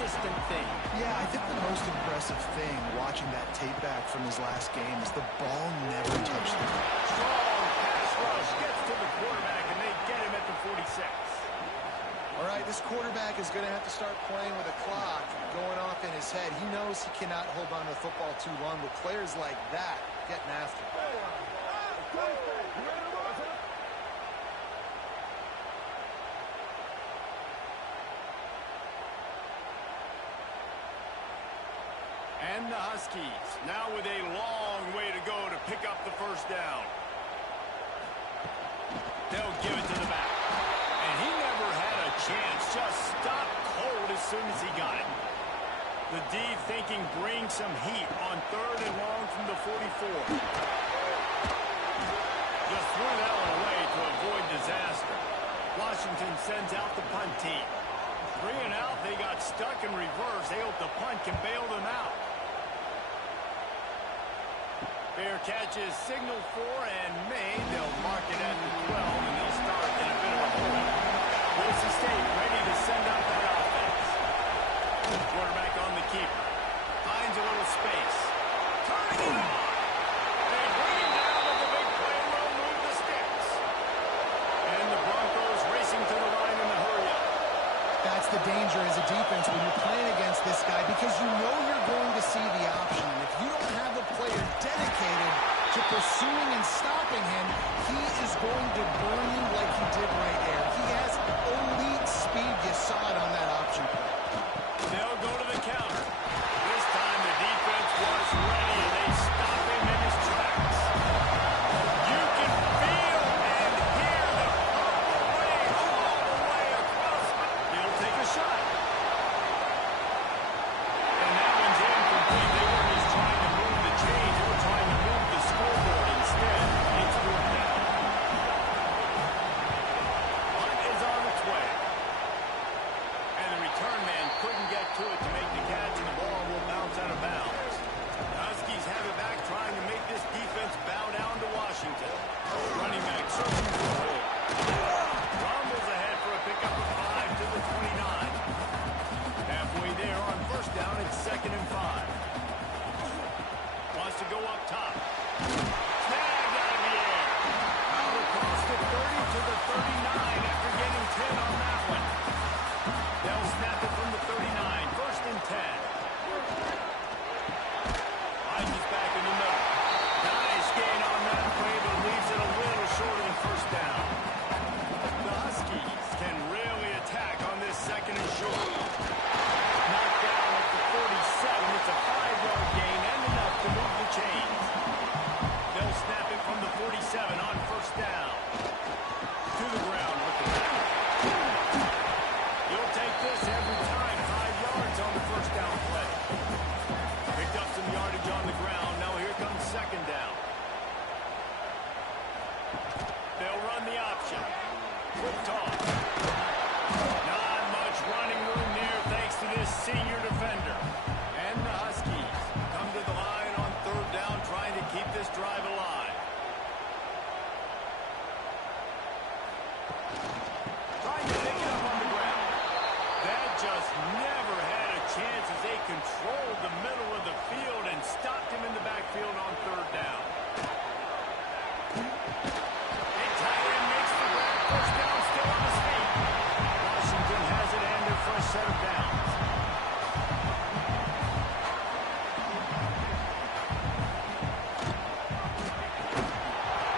consistent thing. Yeah, I think the most impressive thing watching that tape back from his last game is the ball never touched the ground. Strong pass rush gets to the quarterback, and they get him at the 46. All right, this quarterback is going to have to start playing with a clock going off in his head. He knows he cannot hold on to the football too long with players like that getting after him. And the Huskies now with a long way to go to pick up the first down. They'll give it to the back. And he never had a chance. Just stopped cold as soon as he got it. The D thinking bring some heat on 3rd and long from the 44. Just threw that one away to avoid disaster. Washington sends out the punt team. 3 and out, they got stuck in reverse. They hope the punt can bail them out. Fair catch is signaled for and made. They'll mark it at the 12, and they'll start in a bit of a hole. Boise State ready to send out that offense. Quarterback on the keeper. Finds a little space. Turning it on. They bring him down, but the big play will move the sticks. And the Broncos racing to the line in the hurry-up. That's the danger as a defense when you're playing against this guy, because you know you're going to see the option. And if you don't have a player dedicated to pursuing and stopping him, he is going to burn you like he did right there. He has elite speed. You saw it on that option play. They'll go to the counter. This time the defense was ready, and they stop him in his tracks. You can feel and hear the purple wave all the way across. He'll take a shot. And that one's incomplete. They weren't just trying to move the chains. They were trying to move the scoreboard instead. It's fourth down. Punt is on its way. And the return man couldn't get to it to make the catch, and the ball will bounce out of bounds. The Huskies have it back, trying to make this defense bow down to Washington. Running back searching for a hole. Rumbles ahead for a pickup of 5 to the 29. Halfway there on first down, it's 2nd and 5. Wants to go up top. Snagged out of the air. Out across the 30 to the 39 after getting 10 on that one. They'll snap it from the 39. 1st and 10. Hines is back in the middle. Nice gain on that play, but leaves it a little short of the first down. The Huskies can really attack on this 2nd and short. Knocked down at the 47. It's a 5-yard gain and enough to move the chains. They'll snap it from the 47 on first down. To the ground with the back. You'll take this every time. 5 yards on the first down play. Picked up some yardage on the ground. Now here comes 2nd down. They'll run the option. Quick toss. Not much running room there thanks to this senior defender. And the Huskies come to the line on 3rd down, trying to keep this drive alive. Trying to pick it up on the ground. That just never had a chance as they controlled the middle of the field and stopped him in the backfield on 3rd down. And tight end makes the grab. First down, still on his feet. Washington has it and their first set of downs.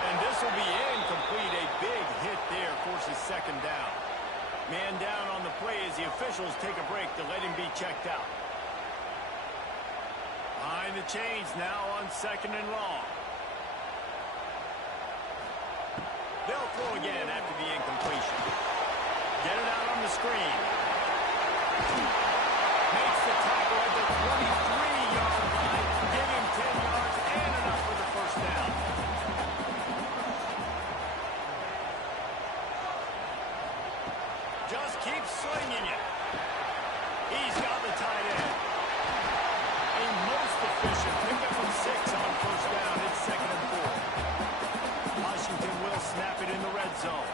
And this will be incomplete. A big hit there forces 2nd down. Man down on the play as the officials take a break to let him be checked out. Behind the chains now on 2nd and long. They'll throw again after the incompletion. Get it out on the screen. Makes the tackle at the 23-yard line. Give him 10 yards and enough for the first down. Just keep slinging it. He's got the tight end. A most efficient pickup of 6 on first down. It's 2nd and 4. Washington will snap it in the red zone.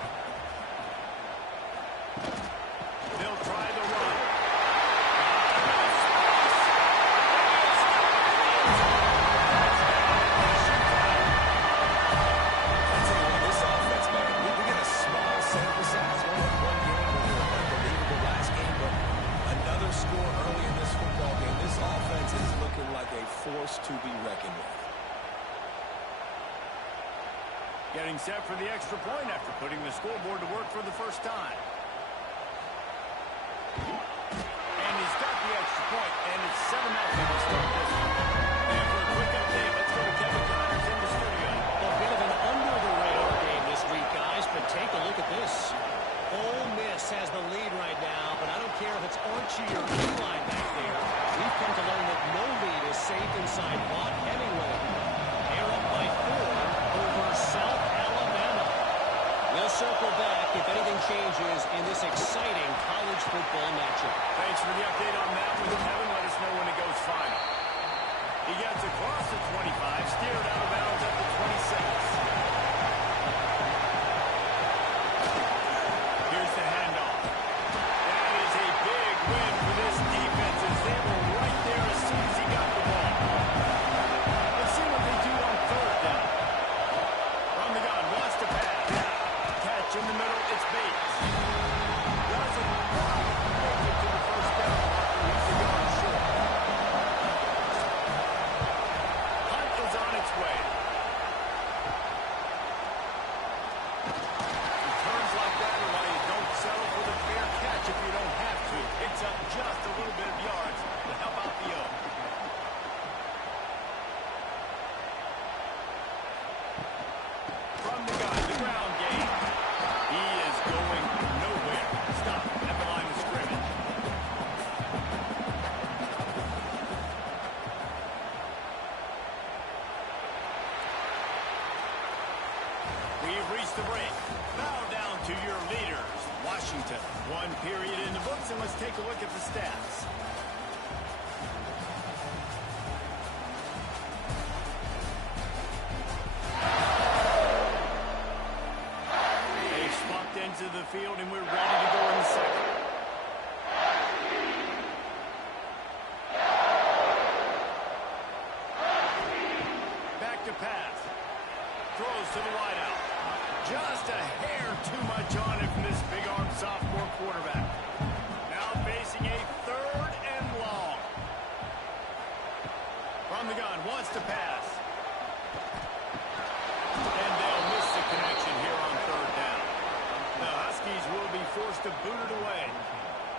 They'll try the run. getting set for the extra point after putting the scoreboard to work for the first time. And he's got the extra point, and it's 7-0 to start this one. And for a quick update, let's go to Kevin Connors in the studio. A bit of an under-the-radar game this week, guys, but take a look at this. Ole Miss has the lead right now, but I don't care if it's Archie or Eli back there. We've come to learn that no lead is safe inside Vaught Hemingway. They're up by 4 over South Alabama. We'll circle back if anything changes in this exciting college football matchup. Thanks for the update on that one, Kevin. Let us know when it goes final. He gets across the 25, steered out of bounds at the 26. Here's the handoff. That is a big win for this defense as they were right there as soon as he got the ball. Let's see what they do on third down. From the gun, wants to pass. Catch in the middle, it's Bates. Doesn't quite make it to the first down marker. He's a yard short. Hunt is on its way. Returns like that are why you don't settle for the fair catch if you don't have to. Picks up just a little bit of yards to help out the O. From the gun, the ground game. He is going nowhere. Stop at the line of scrimmage. We've reached the break. Bow down to your leaders, Washington. 1 period in the books, and let's take a look at the stats. They've swapped into the field, and we're ready to go in the second. Back to pass. Throws to the wideout. Just a hair too much on it from this big-armed sophomore quarterback. Now facing a 3rd and long. From the gun, wants to pass. And they'll miss the connection here on 3rd down. The Huskies will be forced to boot it away.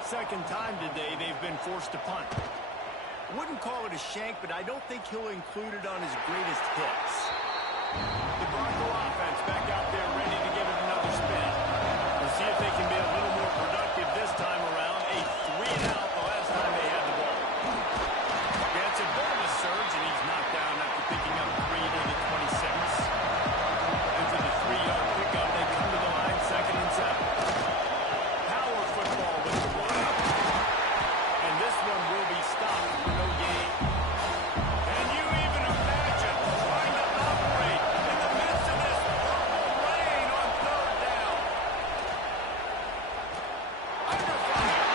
Second time today they've been forced to punt. Wouldn't call it a shank, but I don't think he'll include it on his greatest hits. The Bronco offense back out there ready to give it another spin. We'll see if they can be a little more productive this time around. A 3-and-out the last time they had the ball. Gets a bit of a surge, and he's knocked down after picking up 3 to the 26. Into the 3-yard pickup, they come to the line, 2nd and 7. Power football with the one. And this one will be stopped for no gain. Can you even imagine trying to operate in the midst of this purple rain on 3rd down? Under fire.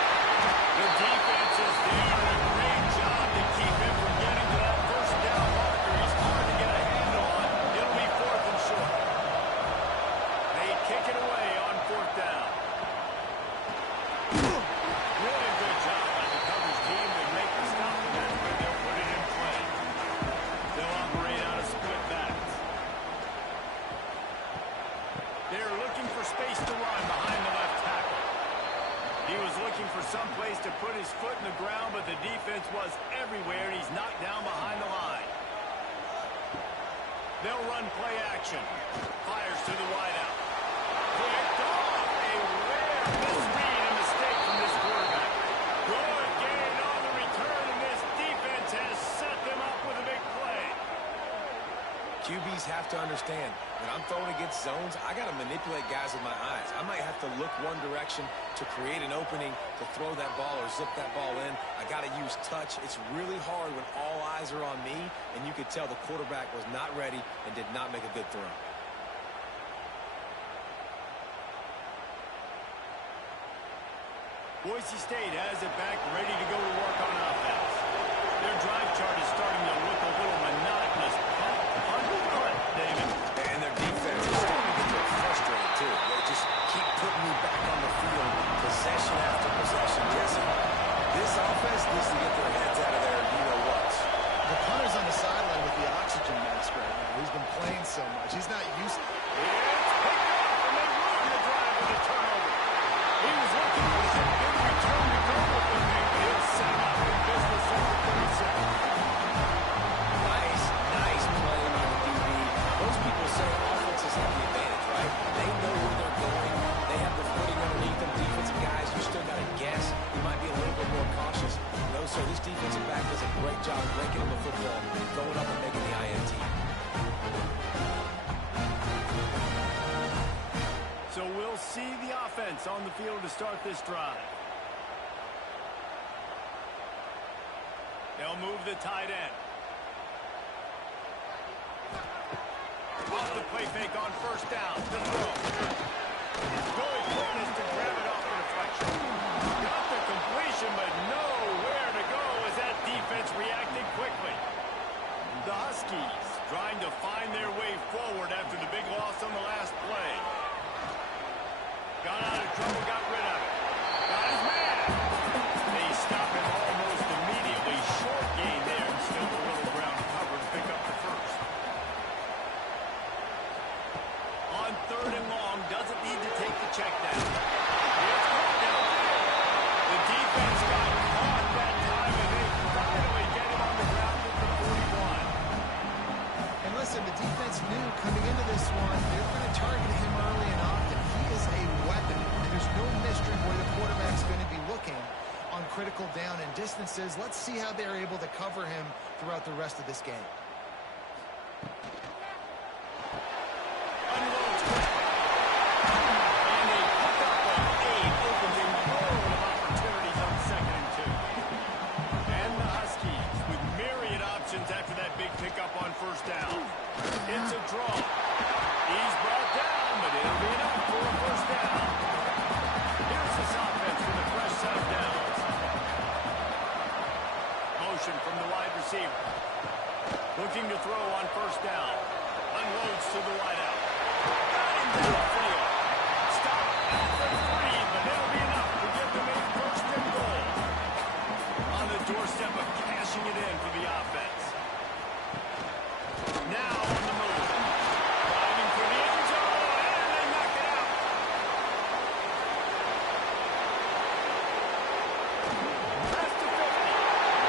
The defense is doing a great job to keep him from getting to that first down marker. He's hard to get a handle on. It'll be 4th and short. They kick it away on 4th down. Really good job by the coverage team to make the stop, and that's where they'll put it in play. They'll operate out of split backs. They're looking for space to run behind the left tackle. He was looking for some place to put his foot in the ground, but the defense was everywhere, and he's knocked down behind the line. They'll run play action. Fires to the wideout. Picked off. A rare misread and mistake from this quarterback. Good gain on the return, and this defense has set them up with a big play. QBs have to understand, when I'm throwing against zones, I got to manipulate guys with my eyes. I might have to look one direction to create an opening to throw that ball or zip that ball in. I got to use touch. It's really hard when all eyes are on me, and you could tell the quarterback was not ready and did not make a good throw. Boise State has it back, ready to go to work on offense. Their drive chart is starting to look a little monotonous. Punt, David. And their defense is starting to get frustrated, too. They just keep putting me back on the field, possession after possession. Jesse, this offense needs to get their heads out of there, you-know-what. The punter's on the sideline with the oxygen mask right now. He's been playing so much. He's not used to it. Yeah. They'll see the offense on the field to start this drive. They'll move the tight end. Off the play fake on first down. The throw. Good quickness to grab it off the deflection. Got the completion, but nowhere to go as that defense reacted quickly. The Huskies trying to find their way forward after the big loss on the last play. Got out of trouble, got rid of it. Got his man. They stop him almost immediately. Short gain there. Still a little ground cover to pick up the first. On third and long, doesn't need to take the check down. It's caught downfield. The defense got caught that time, and they finally get him on the ground at the 41. And listen, the defense knew coming into this one, they were going to target him early and often. He is a weapon, and there's no mystery where the quarterback's going to be looking on critical down and distances. Let's see how they're able to cover him throughout the rest of this game. Unloads quickly. And a pickup of 8 opens a load of opportunities on 2nd and 2. And the Huskies with myriad options after that big pickup on first down. It's a draw. He's brought down, but it'll be enough for a first down. Here's this offense with a fresh set of downs. Motion from the wide receiver. Looking to throw on first down. Unloads to the wideout. Got him downfield. Stop at the 3, but it'll be enough to give them a first and goal. On the doorstep of cashing it in for the offense. Now on the move. Driving for the end zone, and they knock it out. Past the 50.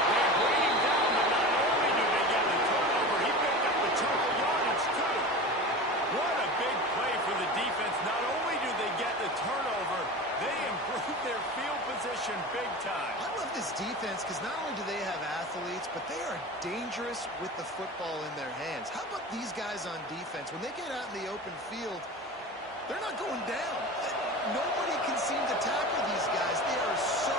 They bring him down, but not only do they get the turnover, he picked up the chunk of yardage, too. What a big play for the defense. Not only do they get the turnover, they improve their field position big time. I love this defense because not only do they have athletes, but they are dangerous with the football in their hands. How about these guys on defense? When they get out in the open field, they're not going down. Nobody can seem to tackle these guys. They are so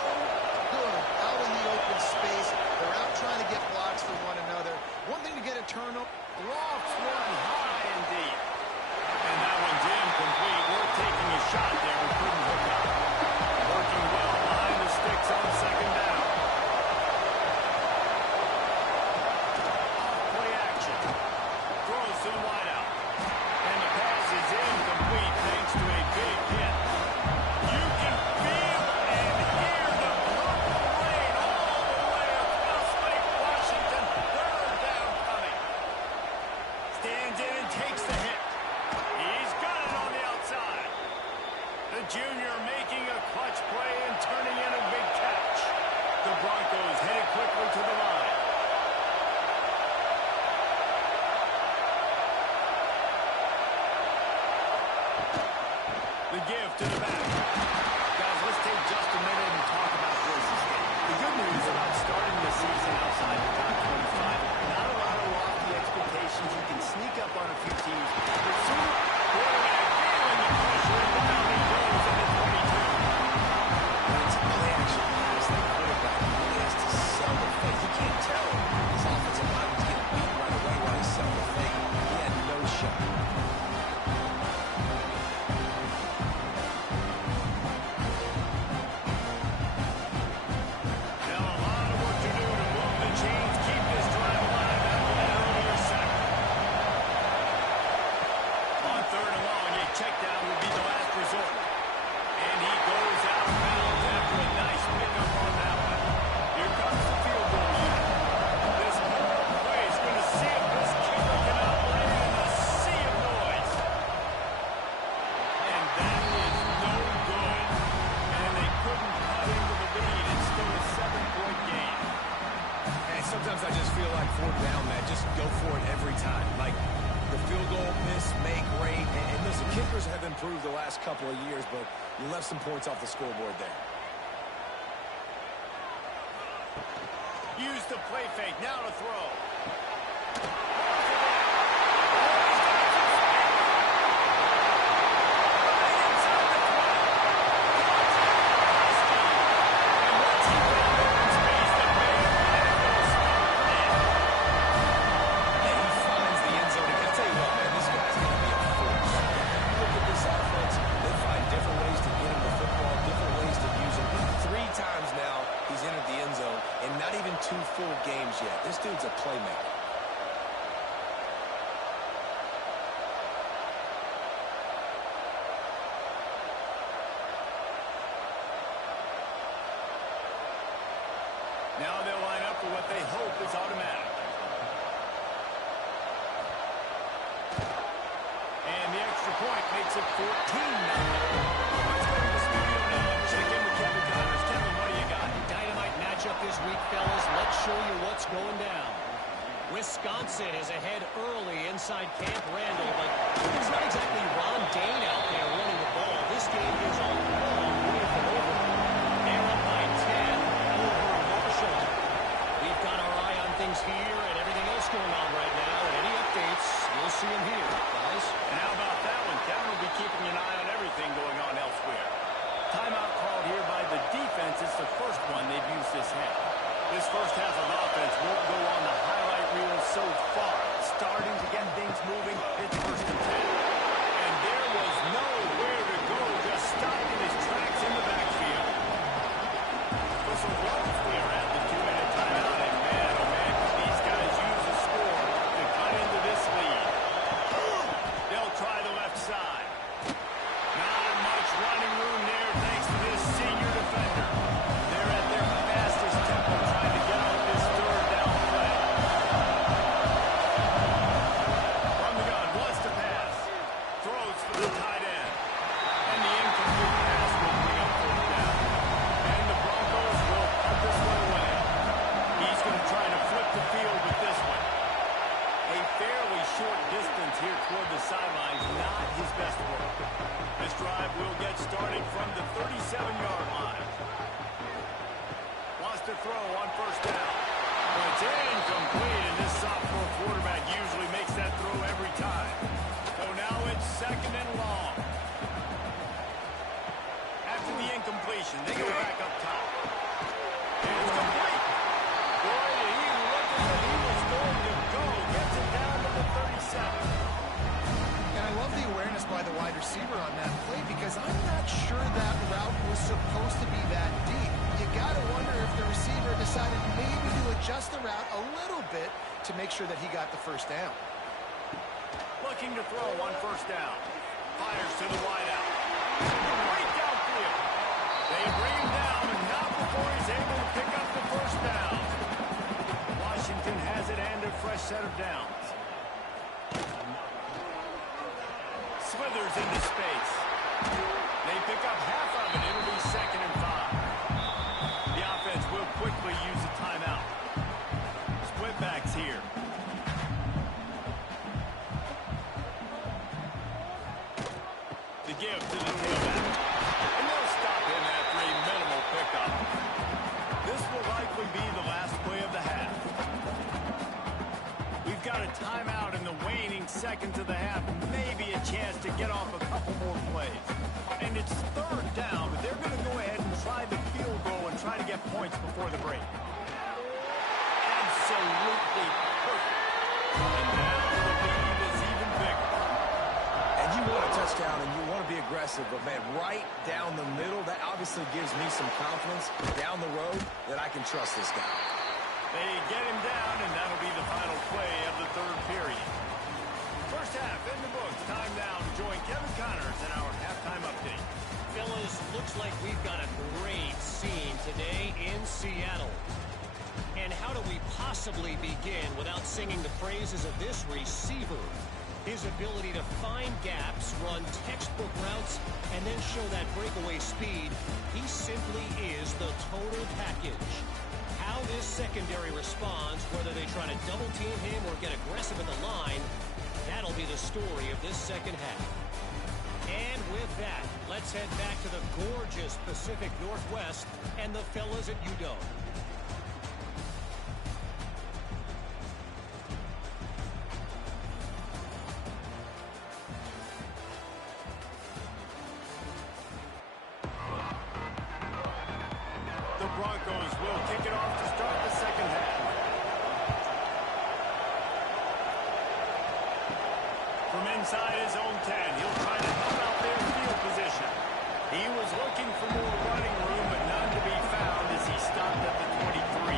good out in the open space. They're out trying to get blocks for one another. One thing to get a turnover. Lofts one high and deep. And that one's incomplete. We're taking a shot there. We couldn't hook up. Working well behind the sticks on 2nd down. Off-play action. Throws to the wideout. And the pass is incomplete thanks to a big hit. You can feel and hear the purple rain all the way across Lake Washington. 3rd down coming. Stands in and takes the hit. He's got it on the outside. The junior making a clutch play and turning in a big catch. The Broncos headed quickly to the line. The give to the back. Guys, let's take just a minute and talk about Boise State. The good news about starting the season outside the top 25, not a lot of lofty expectations. You can sneak up on a few teams, but soon, quarterback feeling the pressure and down he goes at the 22. It's a play action pass. That quarterback really has to sell the fake. You can't tell his offensive line was getting beat right away while he's selling the fake. He had no shot. Now a lot of work to do to move the chains, keep this drive alive after that earlier sack. On 3rd and long, a check down would be the last resort. And he goes out of bounds after a nice pickup on that one. Here comes the field goal unit. This whole play is going to see if this kicker can outrun it in a sea of noise. And that is no good. And they couldn't cut into the lead. It's still a 7-point game. And sometimes I just feel like 4th down, Matt, just go for it every time. Like the field goal, miss, make, great. And listen, kickers have improved the last couple of years, but you left some points off the scoreboard there. Use the play fake. Now to throw. Right inside the This dude's a playmaker. Now they'll line up for what they hope is automatic. And the extra point makes it 14-0. Let's go to the studio now and check in with Kevin Connors. Kevin, what do you got? Dynamite matchup this week, fellas. Let's show you what's going down. Wisconsin is ahead early inside Camp Randall, but it's not exactly Ron Dane out there running the ball. This game is a long way from over. They're up by 10 over Marshall. We've got our eye on things here and everything else going on right now. And any updates, you'll see them here, guys. And how about that one? Kevin will be keeping an eye on everything going on elsewhere. Timeout called here by the defense. It's the first one they've used this half. This first half of offense won't go on the highlight reel so far. Starting to get things moving. It's first and 10. And there was nowhere to go. Just stopped in his tracks in the backfield. Whistle blows. We are at the 2-minute timeout. And man, oh man, these guys use the score to cut into this lead. They'll try the left side. Not much running room there thanks to this senior defender. They're at their fastest tempo trying to get off this third down play. From the gun, wants to pass. Throws for the tight end. And the incomplete pass will bring up fourth down. And the Broncos will punt this one away. He's going to try to flip the field with this one. A fairly short distance here toward the sidelines, not his best work. This drive will get started from the 37-yard line. Wants to throw on first down. But it's incomplete, and this sophomore quarterback usually makes that throw every time. So now it's second and long. After the incompletion, they go back up top. And it's complete. Boy, did he look as if he was going to go. Gets it down to the 37. And I love the awareness by the wide receiver on that play because I'm not sure that route was supposed to be that deep. You got to wonder if the receiver decided maybe to adjust the route a little bit to make sure that he got the first down. Looking to throw on first down. Fires to the wideout. Right downfield. They bring him down, and not before he's able to pick up the first down. Washington has it and a fresh set of downs. Slithers into space. They pick up half of it. It'll be second and 5. The offense will quickly use a timeout. Split backs here. The give to the tailback. And they'll stop him after a minimal pickup. This will likely be the last play of the half. We've got a timeout in the waning seconds of the half. Maybe a chance to get off a couple more plays. And it's third down, but they're going to go ahead and try the field goal and try to get points before the break. Absolutely perfect. And now the lead is even bigger. And you want a touchdown and you want to be aggressive, but man, right down the middle, that obviously gives me some confidence down the road that I can trust this guy. They get him down, and that'll be the final play of the third period. First half in the books. Time now to join Kevin Connors in our halftime update. Fellas, looks like we've got a great scene today in Seattle. And how do we possibly begin without singing the praises of this receiver? His ability to find gaps, run textbook routes, and then show that breakaway speed. He simply is the total package. How this secondary responds, whether they try to double team him or get aggressive in the line, that'll be the story of this second half. And with that, let's head back to the gorgeous Pacific Northwest and the fellas at UW. The Broncos will kick it off to start the second half. From inside his own 10, he'll try to help out their field position. He was looking for more running room, but none to be found as he stopped at the 23.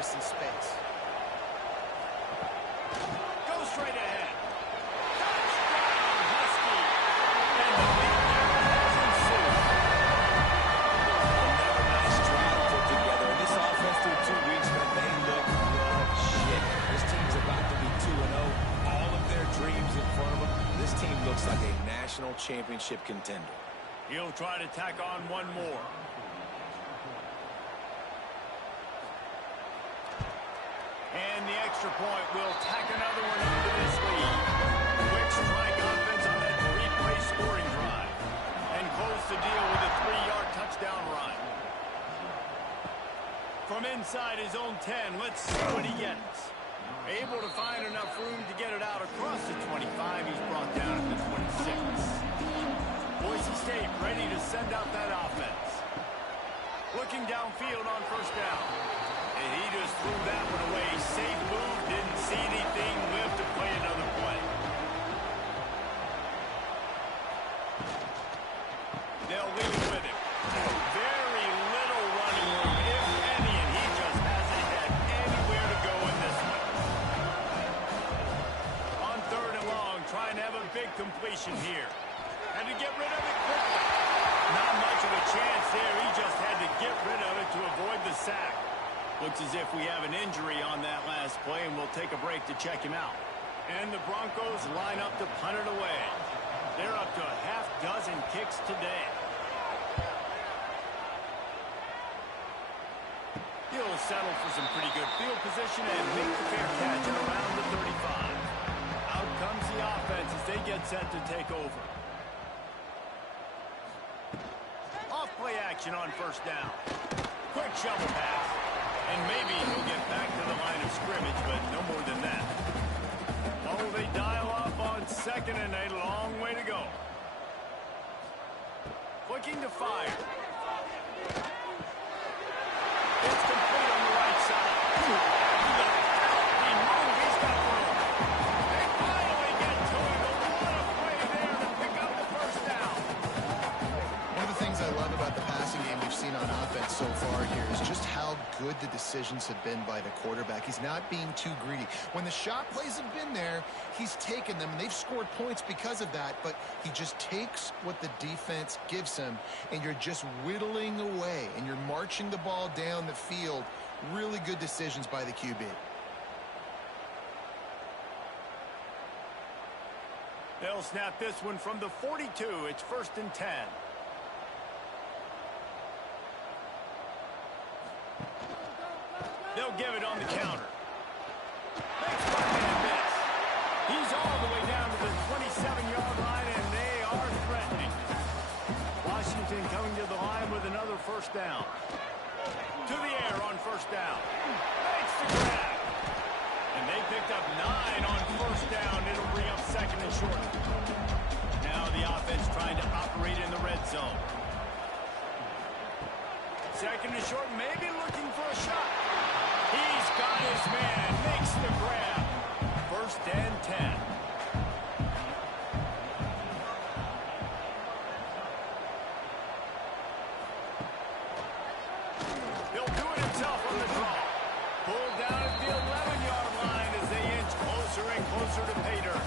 dangerous in space. Go straight ahead. Touchdown, Husky. And the lead has ensued. Another nice drive put together. And this offense through 2 weeks, man, they look shit. This team's about to be 2-0. All of their dreams in front of them. This team looks like a national championship contender. He'll try to tack on one more. And the extra point will tack another one onto this lead. Quick strike offense on that 3-play scoring drive. And close the deal with a 3-yard touchdown run. From inside his own 10, let's see what he gets. Able to find enough room to get it out across the 25. He's brought down at the 26. Boise State ready to send out that offense. Looking downfield on first down. And he just threw that one away. Safe move, didn't see anything, lived to play another play. They'll leave it with him. Very little running room, if any, and he just hasn't had anywhere to go in this one. On third and long, trying to have a big completion here. Had to get rid of it quickly. Not much of a chance there. He just had to get rid of it to avoid the sack. Looks as if we have an injury on that last play, and we'll take a break to check him out. And the Broncos line up to punt it away. They're up to a half-dozen kicks today. He'll settle for some pretty good field position and make the fair catch at around the 35. Out comes the offense as they get set to take over. Off-play action on first down. Quick shovel pass. And maybe he'll get back to the line of scrimmage, but no more than that. Oh, they dial up on second and a long way to go. Flicking to fire. It's complete on the right side. He moves. He's got room. They finally get to him. What a play there to pick up the first down. One of the things I love about the passing game we've seen on offense so far here is just how good the decisions have been by the quarterback. He's not being too greedy. When the shot plays have been there, he's taken them, and they've scored points because of that, but he just takes what the defense gives him, and you're just whittling away, and you're marching the ball down the field. Really good decisions by the QB. They'll snap this one from the 42. It's 1st and 10. They'll give it on the counter. Makes one man miss. He's all the way down to the 27-yard line, and they are threatening. Washington coming to the line with another first down. To the air on first down. Makes the grab. And they picked up 9 on first down. It'll bring up second and short. Now the offense trying to operate in the red zone. Second and short, maybe looking for a shot. He's got his man, makes the grab. 1st and 10. He'll do it himself on the draw. Pulled down at the 11-yard line as they inch closer and closer to pay dirt.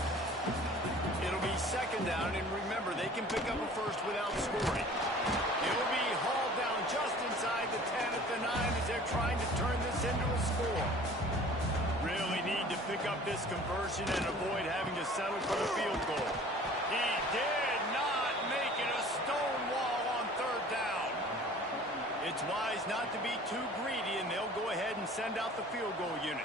It'll be second down, and remember, they can pick up a first without scoring. It'll be hauled down just inside the 10 at the 9 as they're trying to turn this into a score. Really need to pick up this conversion and avoid having to settle for the field goal. He did not make it a stone wall on third down. It's wise not to be too greedy, and they'll go ahead and send out the field goal unit.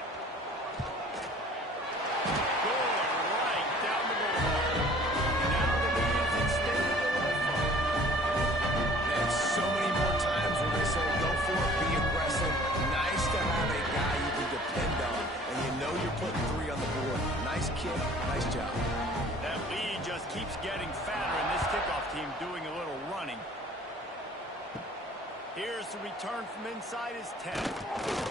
Good right down the boulevard. Now the lead is extended a little further. And so many more times where they say, go for it, be aggressive. Nice to have a guy you can depend on, and you know you're putting 3 on the board. Nice kick, nice job. That lead just keeps getting fatter, and this kickoff team doing a little running. Here's the return from inside his 10.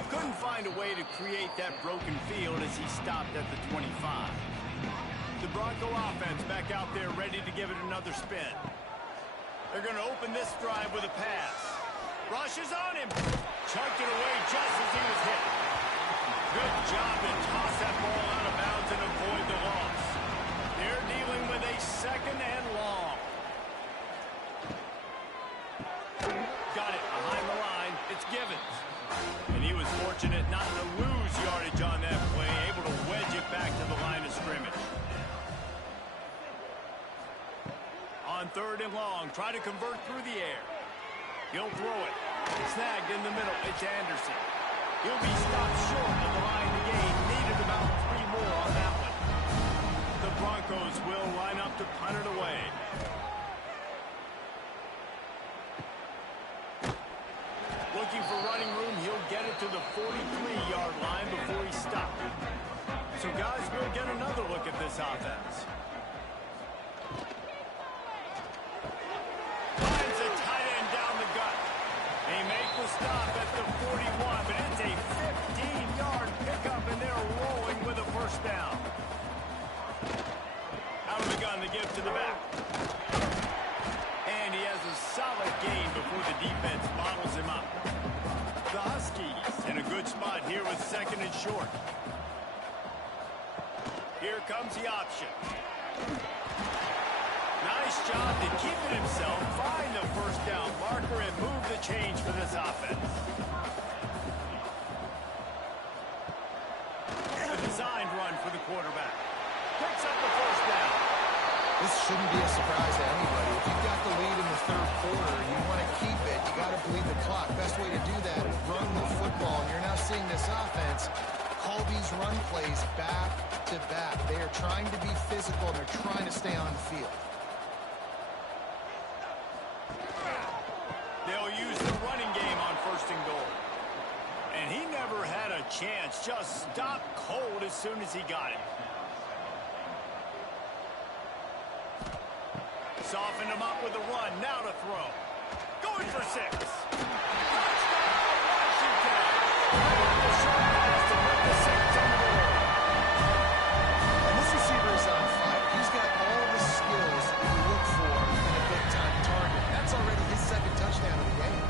Couldn't find a way to create that broken field as he stopped at the 25. The Bronco offense back out there ready to give it another spin. They're going to open this drive with a pass. Rush is on him. Chucked it away just as he was hit. Good job to toss that ball out of bounds and avoid the loss. They're dealing with a second and long. Got it behind the line. It's Givens. And he was fortunate not to lose yardage on that play, able to wedge it back to the line of scrimmage. On third and long, try to convert through the air. He'll throw it. Snagged in the middle. It's Anderson. He'll be stopped short of the line to gain. Needed about 3 more on that one. The Broncos will line up to punt it away. Looking for running room. He'll get it to the 43-yard line before he stopped. So guys, we'll get another look at this offense. Finds a tight end down the gut. They make the stop at the 41, but it's a 15-yard pickup, and they're rolling with a first down. Out of the gun, the give to the back. And he has a solid gain before the defense bottles him up. The Huskies in a good spot here with second and short. Here comes the option. Nice job to keep it himself, find the first down marker, and move the change for this offense. A designed run for the quarterback. Picks up the first down. This shouldn't be a surprise to anybody. If you've got the lead in the third quarter and you want to keep it, you got to bleed the clock. Best way to do that is run the football. And you're now seeing this offense call these run plays back to back. They are trying to be physical, and they're trying to stay on the field. They'll use the running game on first and goal. And he never had a chance. Just stopped cold as soon as he got it. Softened him up with a run. Now to throw. Going for 6. Touchdown, Washington! The short pass to put the 6 on the board. And this receiver is on fire. He's got all the skills you look for in a big-time target. That's already his second touchdown of the game.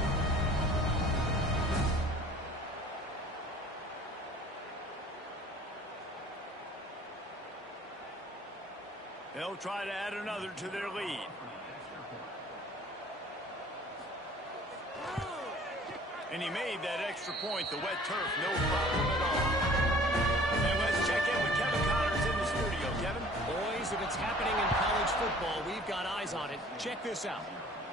They'll try to add another to their lead. And he made that extra point. The wet turf, no problem at all. And let's check in with Kevin Connors in the studio. Kevin? Boys, if it's happening in college football, we've got eyes on it. Check this out.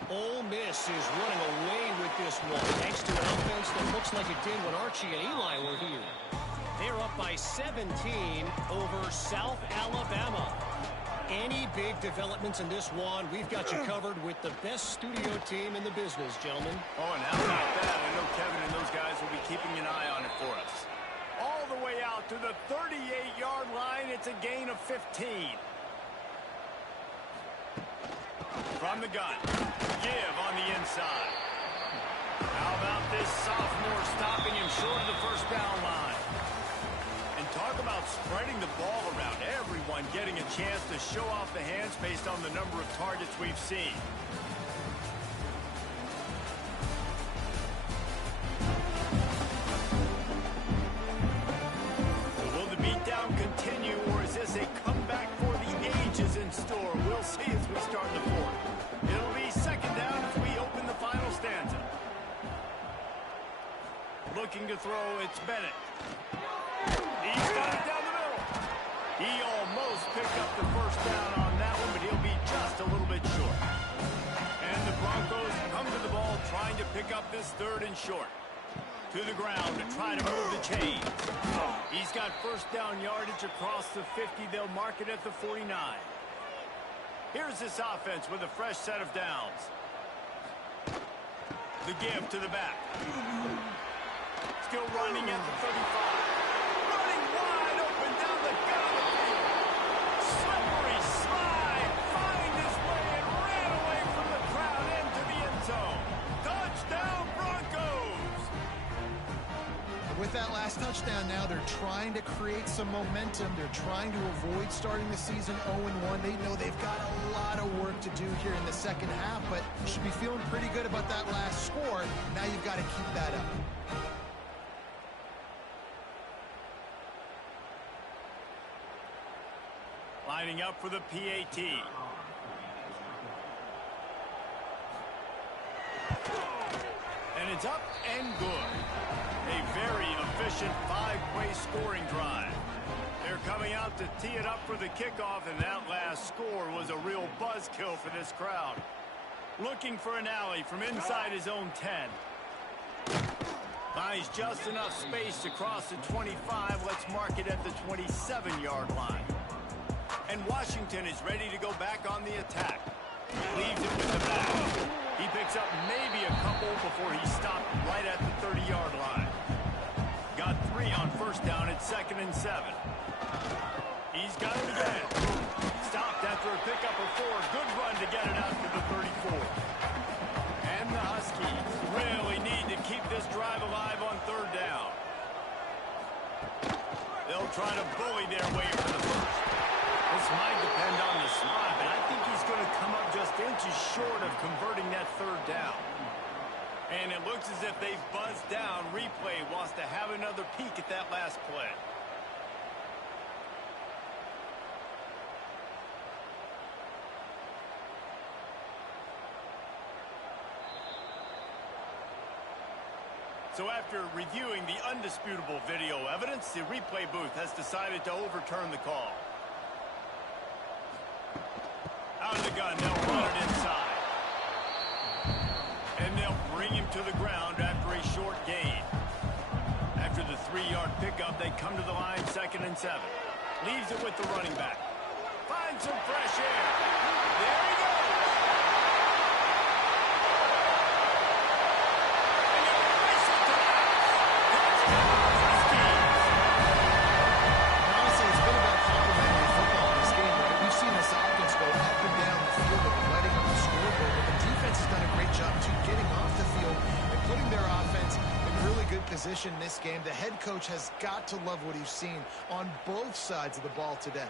Ole Miss is running away with this one, thanks to an offense that looks like it did when Archie and Eli were here. They're up by 17 over South Alabama. Any big developments in this one, we've got you covered with the best studio team in the business, gentlemen. Oh, and how about that? I know Kevin and those guys will be keeping an eye on it for us. All the way out to the 38-yard line. It's a gain of 15. From the gun. Give on the inside. How about this sophomore stopping him short of the first down line? And talk about spreading the ball around. Everyone getting a chance to show off the hands based on the number of targets we've seen. Will the beatdown continue, or is this a comeback for the ages in store? We'll see as we start the fourth. It'll be second down as we open the final stanza. Looking to throw, it's Bennett. He's got it down the middle. He almost picked up the first down on that one, but he'll be just a little bit short. And the Broncos come to the ball trying to pick up this third and short. To the ground to try to move the chains. He's got first down yardage across the 50. They'll mark it at the 49. Here's this offense with a fresh set of downs. The give to the back. Still running at the 35. Running wide open down the gut of the field. Slippery slide. Find his way and ran away from the crowd into the end zone. Touchdown, Broncos! With that last touchdown now, they're trying to create some momentum. They're trying to avoid starting the season 0-1. They know they've got a lot of work to do here in the second half, but you should be feeling pretty good about that last score. Now you've got to keep that up. lining up for the PAT. And it's up and good. A very efficient five-way scoring drive. They're coming out to tee it up for the kickoff, and that last score was a real buzzkill for this crowd. Looking for an alley from inside his own 10. Finds just enough space to cross the 25. Let's mark it at the 27-yard line. And Washington is ready to go back on the attack. Leaves it with the back. He picks up maybe a couple before he stopped right at the 30-yard line. Got 3 on first down at 2nd and 7. He's got it again. Stopped after a pickup of 4. Good run to get it out to the 34. And the Huskies really need to keep this drive alive on 3rd down. They'll try to bully their way for the first. This might depend on the slot, but I think he's going to come up just inches short of converting that 3rd down. And it looks as if they've buzzed down. Replay wants to have another peek at that last play. So after reviewing the undisputable video evidence, the replay booth has decided to overturn the call. Out of the gun, they'll run it inside. And they'll bring him to the ground after a short gain. After the 3-yard pickup, they come to the line 2nd and 7. Leaves it with the running back. Finds some fresh air. There he goes. Position this game. The head coach has got to love what he's seen on both sides of the ball today.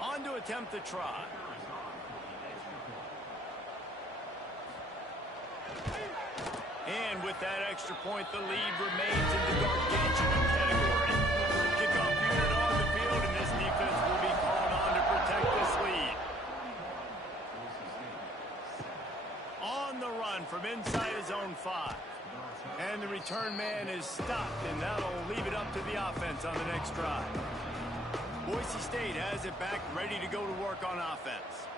On to attempt the try. And with that extra point, the lead remains in the gargantuan category. Kickoff unit on the field, and this defense will be called on to protect this lead. On the run from inside his own 5. And the return man is stopped, and that'll leave it up to the offense on the next drive. Boise State has it back, ready to go to work on offense.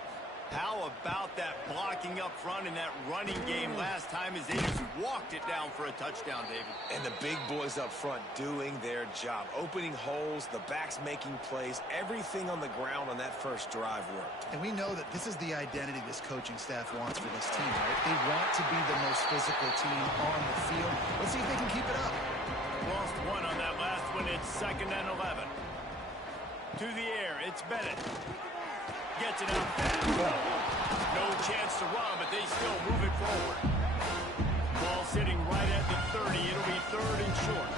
How about that blocking up front in that running game last time as they just walked it down for a touchdown, David? And the big boys up front doing their job. Opening holes, the backs making plays. Everything on the ground on that first drive worked. And we know that this is the identity this coaching staff wants for this team, right? They want to be the most physical team on the field. Let's see if they can keep it up. Lost 1 on that last one. It's 2nd and 11. To the air, it's Bennett. Gets it out fast. No chance to run, but they still move it forward. Ball sitting right at the 30. It'll be 3rd and short.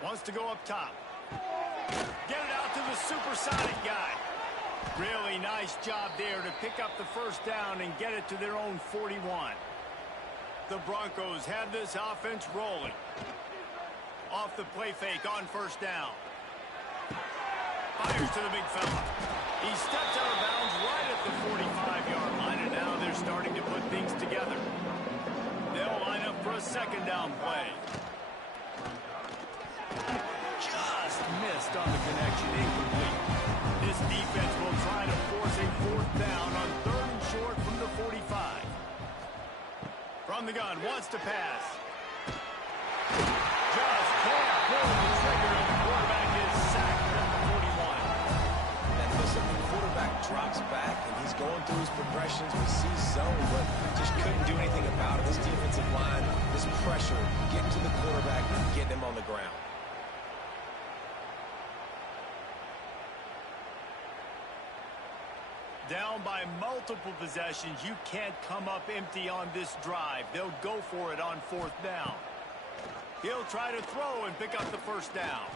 Wants to go up top. Get it out to the supersonic guy. Really nice job there to pick up the first down and get it to their own 41. The Broncos have this offense rolling. Off the play fake on first down. Fires to the big fella. He steps out of bounds right at the 45-yard line, and now they're starting to put things together. They'll line up for a 2nd down play. Just missed on the connection, incomplete. This defense will try to force a 4th down on 3rd and short from the 45. From the gun, wants to pass. Just can't pull the trigger, and the quarterback is sacked at the 41. And listen, the quarterback drops back, and he's going through his progressions. We see zone, but just couldn't do anything about it. This defensive line, this pressure, getting to the quarterback and getting him on the ground. Down by multiple possessions, you can't come up empty on this drive. They'll go for it on 4th down. He'll try to throw and pick up the first down.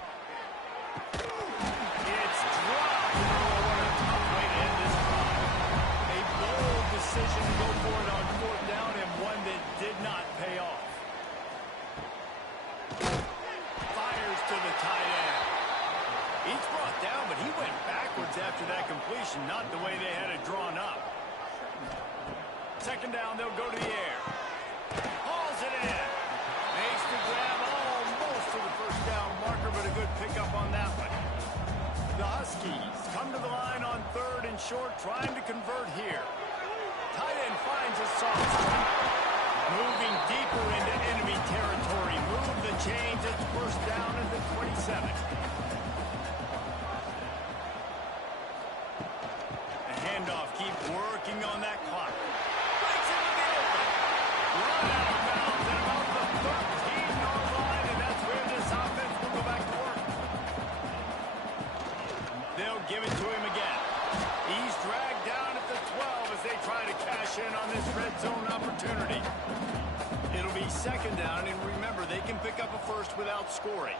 It's dropped. Oh, what a tough way to end this drive. A bold decision to go for it on 4th down, and one that after that completion, not the way they had it drawn up. Second down, they'll go to the air. Hauls it in. Makes the grab almost to the first down marker, but a good pickup on that one. The Huskies come to the line on third and short, trying to convert here. Tight end finds a soft spot. Moving deeper into enemy territory. Move the chains. It's first down at the 27. The handoff keeps working on that clock. Breaks into the open. Run out of bounds at about the 13-yard line, and that's where this offense will go back to work. They'll give it to him again. He's dragged down at the 12 as they try to cash in on this red zone opportunity. It'll be second down, and remember, they can pick up a first without scoring.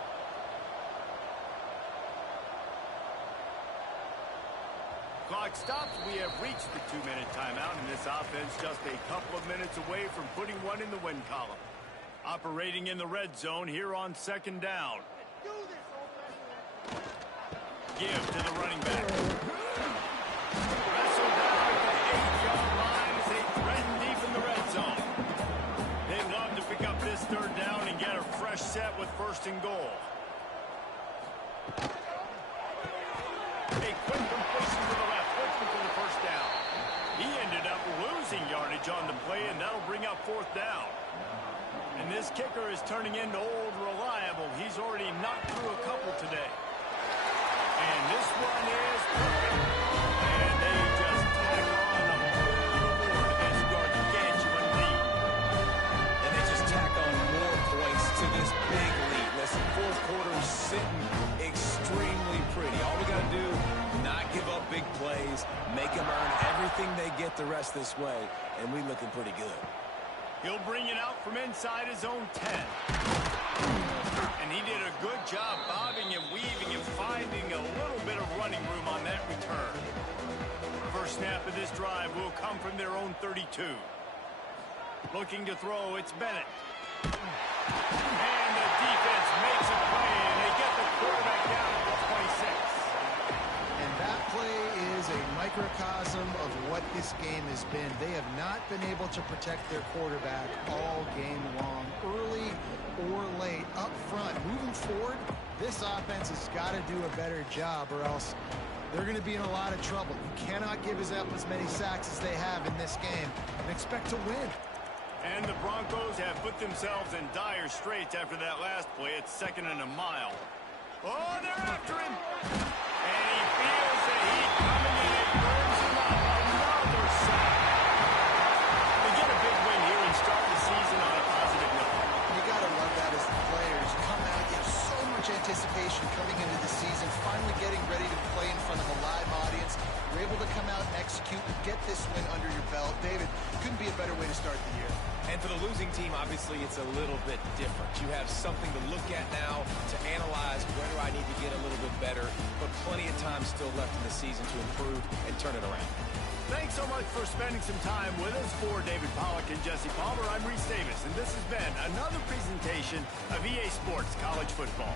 Clock stops. We have reached the 2-minute timeout, and this offense just a couple of minutes away from putting one in the win column. Operating in the red zone here on second down. Give to the running back. Wrestled down at the 8-yard line as they threaten deep in the red zone. They'd love to pick up this third down and get a fresh set with first and goal. A quick completion to the left, looking for the first down. He ended up losing yardage on the play, and that'll bring up fourth down. And this kicker is turning into old reliable. He's already knocked through a couple today. And this one is perfect. And they just tack on a board against gargantuan lead. And they just tack on more points to this big lead. Listen, fourth quarter's sitting extremely pretty. All we got to do, not give up big plays, make them earn everything they get the rest this way, and we looking pretty good. He'll bring it out from inside his own 10. And he did a good job bobbing and weaving and finding a little bit of running room on that return. First snap of this drive will come from their own 32. Looking to throw, it's Bennett. And the defense makes a play, and they get the quarterback down at the 26. And that play is a microcosm of what this game has been. They have not been able to protect their quarterback all game long, early or late, up front. Moving forward, this offense has got to do a better job, or else they're going to be in a lot of trouble. You cannot give up as many sacks as they have in this game and expect to win. And the Broncos have put themselves in dire straits after that last play. It's second and a mile. Oh, they're after him. And he feels the heat coming in and burns him up. Another sack. They get a big win here and start the season on a positive note. You got to love that as the players come out. You have so much anticipation coming into the season, finally getting ready to play in front of a live audience. You're able to come out and execute and get this win under your belt. David, couldn't be a better way to start the year. And for the losing team, obviously, it's a little bit different. You have something to look at now, to analyze where do I need to get a little bit better, but plenty of time still left in the season to improve and turn it around. Thanks so much for spending some time with us. For David Pollack and Jesse Palmer, I'm Reese Davis, and this has been another presentation of EA Sports College Football.